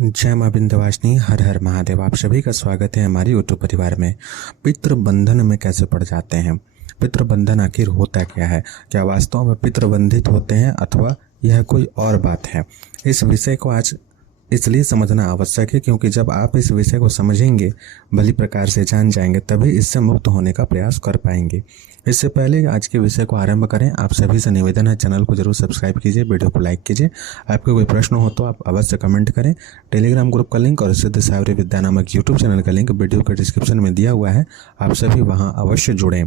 जय मां विंध्यवासिनी, हर हर महादेव। आप सभी का स्वागत है हमारी यूट्यूब परिवार में। पितृ बंधन में कैसे पड़ जाते हैं? पितृ बंधन आखिर होता क्या है? क्या वास्तव में पितृ बंधित होते हैं अथवा यह कोई और बात है? इस विषय को आज इसलिए समझना आवश्यक है क्योंकि जब आप इस विषय को समझेंगे, भली प्रकार से जान जाएंगे, तभी इससे मुक्त होने का प्रयास कर पाएंगे। इससे पहले आज के विषय को आरंभ करें, आप सभी से निवेदन है, चैनल को जरूर सब्सक्राइब कीजिए, वीडियो को लाइक कीजिए। आपको कोई प्रश्न हो तो आप अवश्य कमेंट करें। टेलीग्राम ग्रुप का लिंक और सिद्ध सावरी विद्या नामक यूट्यूब चैनल का लिंक वीडियो के डिस्क्रिप्शन में दिया हुआ है, आप सभी वहाँ अवश्य जुड़ें।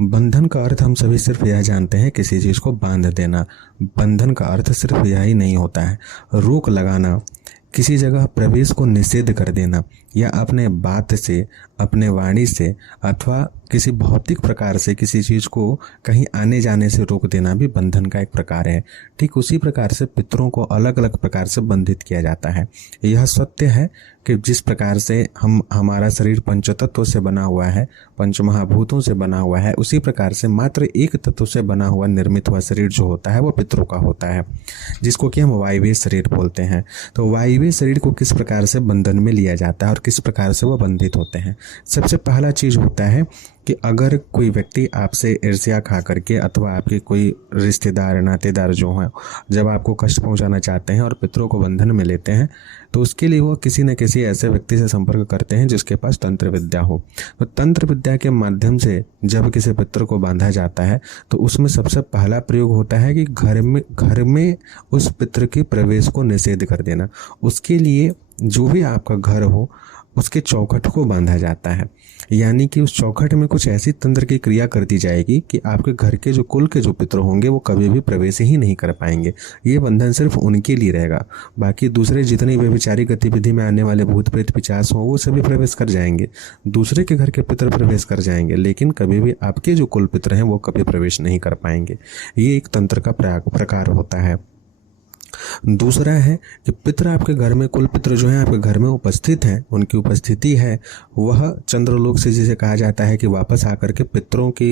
बंधन का अर्थ हम सभी सिर्फ यह जानते हैं, किसी चीज़ को बांध देना। बंधन का अर्थ सिर्फ यह ही नहीं होता है। रोक लगाना, किसी जगह प्रवेश को निषेध कर देना, या अपने बात से, अपने वाणी से अथवा किसी भौतिक प्रकार से किसी चीज़ को कहीं आने जाने से रोक देना भी बंधन का एक प्रकार है। ठीक उसी प्रकार से पितरों को अलग अलग प्रकार से बंधित किया जाता है। यह सत्य है कि जिस प्रकार से हमारा शरीर पंचतत्व से बना हुआ है, पंचमहाभूतों से बना हुआ है, उसी प्रकार से मात्र एक तत्व से बना हुआ निर्मित हुआ शरीर जो होता है वो पितरों का होता है, जिसको कि हम वायवीय शरीर बोलते हैं। तो वायवीय शरीर को किस प्रकार से बंधन में लिया जाता है और किस प्रकार से वो बंधित होते हैं? सबसे पहला चीज होता है कि अगर कोई व्यक्ति आपसे ईर्ष्या खा करके अथवा आपके कोई रिश्तेदार नातेदार जो हैं, जब आपको कष्ट पहुंचाना चाहते हैं और पितरों को बंधन में लेते हैं, तो उसके लिए वो किसी न किसी ऐसे व्यक्ति से संपर्क करते हैं जिसके पास तंत्र विद्या हो। तो तंत्र विद्या के माध्यम से जब किसी पितर को बांधा जाता है तो उसमें सबसे पहला प्रयोग होता है कि घर में उस पितर के प्रवेश को निषेध कर देना। उसके लिए जो भी आपका घर हो उसके चौखट को बांधा जाता है, यानी कि उस चौखट में कुछ ऐसी तंत्र की क्रिया कर दी जाएगी कि आपके घर के जो कुल के जो पितर होंगे वो कभी भी प्रवेश ही नहीं कर पाएंगे। ये बंधन सिर्फ उनके लिए रहेगा। बाकी दूसरे जितनी व्यभिचारी गतिविधि में आने वाले भूत प्रेत पिशाच हों वो सभी प्रवेश कर जाएंगे, दूसरे के घर के पितर प्रवेश कर जाएंगे, लेकिन कभी भी आपके जो कुल पितर हैं वो कभी प्रवेश नहीं कर पाएंगे। ये एक तंत्र का प्रकार होता है। दूसरा है कि पितर आपके घर में, कुल पितर जो हैं आपके घर में उपस्थित हैं, उनकी उपस्थिति है वह चंद्रलोक से, जिसे कहा जाता है कि वापस आकर के पितरों की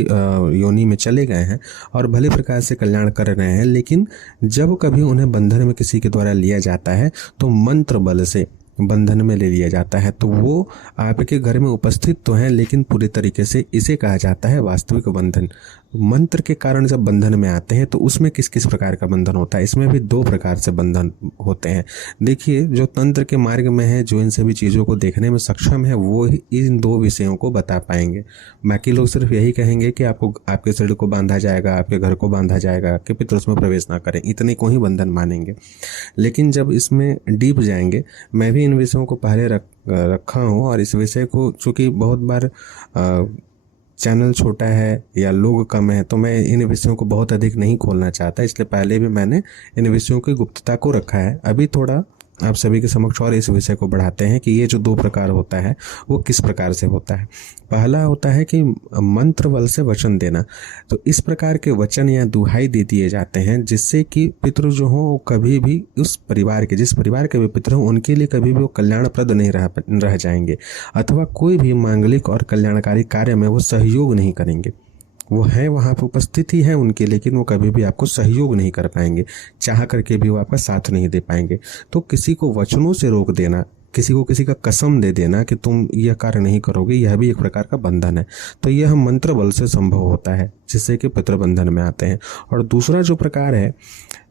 योनि में चले गए हैं और भले प्रकार से कल्याण कर रहे हैं, लेकिन जब कभी उन्हें बंधन में किसी के द्वारा लिया जाता है तो मंत्र बल से बंधन में ले लिया जाता है। तो वो आपके घर में उपस्थित तो हैं, लेकिन पूरी तरीके से इसे कहा जाता है वास्तविक बंधन। मंत्र के कारण जब बंधन में आते हैं तो उसमें किस किस प्रकार का बंधन होता है? इसमें भी दो प्रकार से बंधन होते हैं। देखिए, जो तंत्र के मार्ग में है, जो इन सभी चीज़ों को देखने में सक्षम है, वो ही इन दो विषयों को बता पाएंगे। बाकी लोग सिर्फ यही कहेंगे कि आपको आपके शरीर को बांधा जाएगा, आपके घर को बांधा जाएगा, कि पितर उसमें प्रवेश ना करें, इतने को ही बंधन मानेंगे। लेकिन जब इसमें डीप जाएंगे, मैं भी इन विषयों को पहले रखा हूँ, और इस विषय को चूँकि बहुत बार चैनल छोटा है या लोग कम है तो मैं इन विषयों को बहुत अधिक नहीं खोलना चाहता, इसलिए पहले भी मैंने इन विषयों की गुप्तता को रखा है। अभी थोड़ा आप सभी के समक्ष और इस विषय को बढ़ाते हैं कि ये जो दो प्रकार होता है वो किस प्रकार से होता है। पहला होता है कि मंत्र बल से वचन देना। तो इस प्रकार के वचन या दुहाई दे दिए जाते हैं जिससे कि पितृ जो हो कभी भी उस परिवार के, जिस परिवार के भी पितृ हों, उनके लिए कभी भी वो कल्याणप्रद नहीं रह जाएंगे, अथवा कोई भी मांगलिक और कल्याणकारी कार्य में वो सहयोग नहीं करेंगे। वो है वहाँ पे उपस्थित ही है उनके, लेकिन वो कभी भी आपको सहयोग नहीं कर पाएंगे, चाह करके भी वो आपका साथ नहीं दे पाएंगे। तो किसी को वचनों से रोक देना, किसी को किसी का कसम दे देना कि तुम यह कार्य नहीं करोगे, यह भी एक प्रकार का बंधन है। तो यह मंत्र बल से संभव होता है, जिससे कि पितृ बंधन में आते हैं। और दूसरा जो प्रकार है,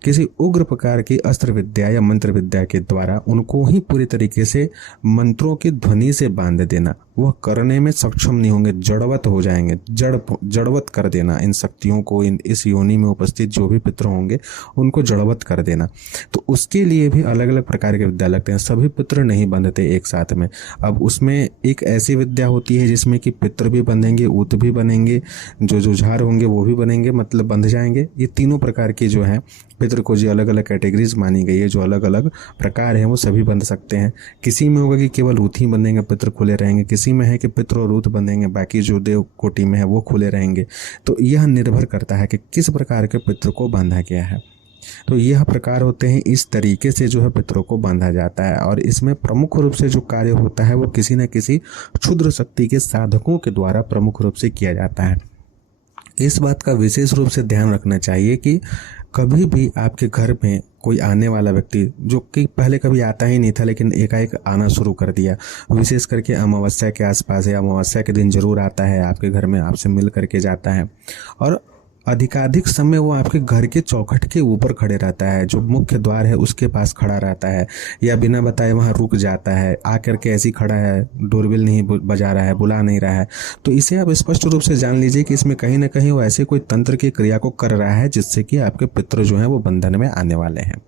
किसी उग्र प्रकार की अस्त्र विद्या या मंत्र विद्या के द्वारा उनको ही पूरी तरीके से मंत्रों की ध्वनि से बांध देना। वह करने में सक्षम नहीं होंगे, जड़वत हो जाएंगे, जड़वत कर देना इन शक्तियों को, इस योनि में उपस्थित जो भी पितर होंगे उनको जड़वत कर देना। तो उसके लिए भी अलग अलग प्रकार के विद्या लगते हैं, सभी पितर नहीं बंधते एक साथ में। अब उसमें एक ऐसी विद्या होती है जिसमें कि पितर भी बंधेंगे, ऊत भी बनेंगे, जो जुझार होंगे वो भी बनेंगे, मतलब बंध जाएंगे। ये तीनों प्रकार की जो है पितर को जो अलग अलग कैटेगरीज मानी गई है, जो अलग अलग प्रकार है, वो सभी बंध सकते हैं। किसी में होगा कि केवल ऊत ही बंधेंगे, पितर खुले रहेंगे, किसी में है कि पितर और ऊत बंधेंगे, बाकी जो देव कोटि में है वो खुले रहेंगे। तो यह निर्भर करता है कि किस प्रकार के पितर को बांधा गया है। तो यह प्रकार होते हैं, इस तरीके से जो है पितरों को बांधा जाता है। और इसमें प्रमुख रूप से जो कार्य होता है वो किसी न किसी क्षुद्र शक्ति के साधकों के द्वारा प्रमुख रूप से किया जाता है। इस बात का विशेष रूप से ध्यान रखना चाहिए कि कभी भी आपके घर में कोई आने वाला व्यक्ति जो कि पहले कभी आता ही नहीं था लेकिन एकाएक आना शुरू कर दिया, विशेष करके अमावस्या के आसपास या अमावस्या के दिन जरूर आता है आपके घर में, आपसे मिल करके जाता है और अधिकाधिक समय वो आपके घर के चौखट के ऊपर खड़े रहता है, जो मुख्य द्वार है उसके पास खड़ा रहता है या बिना बताए वहाँ रुक जाता है, आकर के ऐसी खड़ा है, डोरबेल नहीं बजा रहा है, बुला नहीं रहा है। तो इसे आप स्पष्ट रूप से जान लीजिए कि इसमें कहीं ना कहीं वो ऐसे कोई तंत्र की क्रिया को कर रहा है जिससे कि आपके पितृ जो हैं वो बंधन में आने वाले हैं।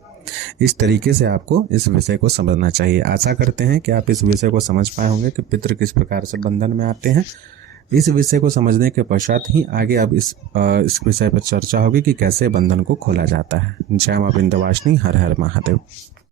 इस तरीके से आपको इस विषय को समझना चाहिए। आशा करते हैं कि आप इस विषय को समझ पाए होंगे कि पितृ किस प्रकार से बंधन में आते हैं। इस विषय को समझने के पश्चात ही आगे अब इस विषय पर चर्चा होगी कि कैसे बंधन को खोला जाता है। जय मां विंध्यवासिनी, हर हर महादेव।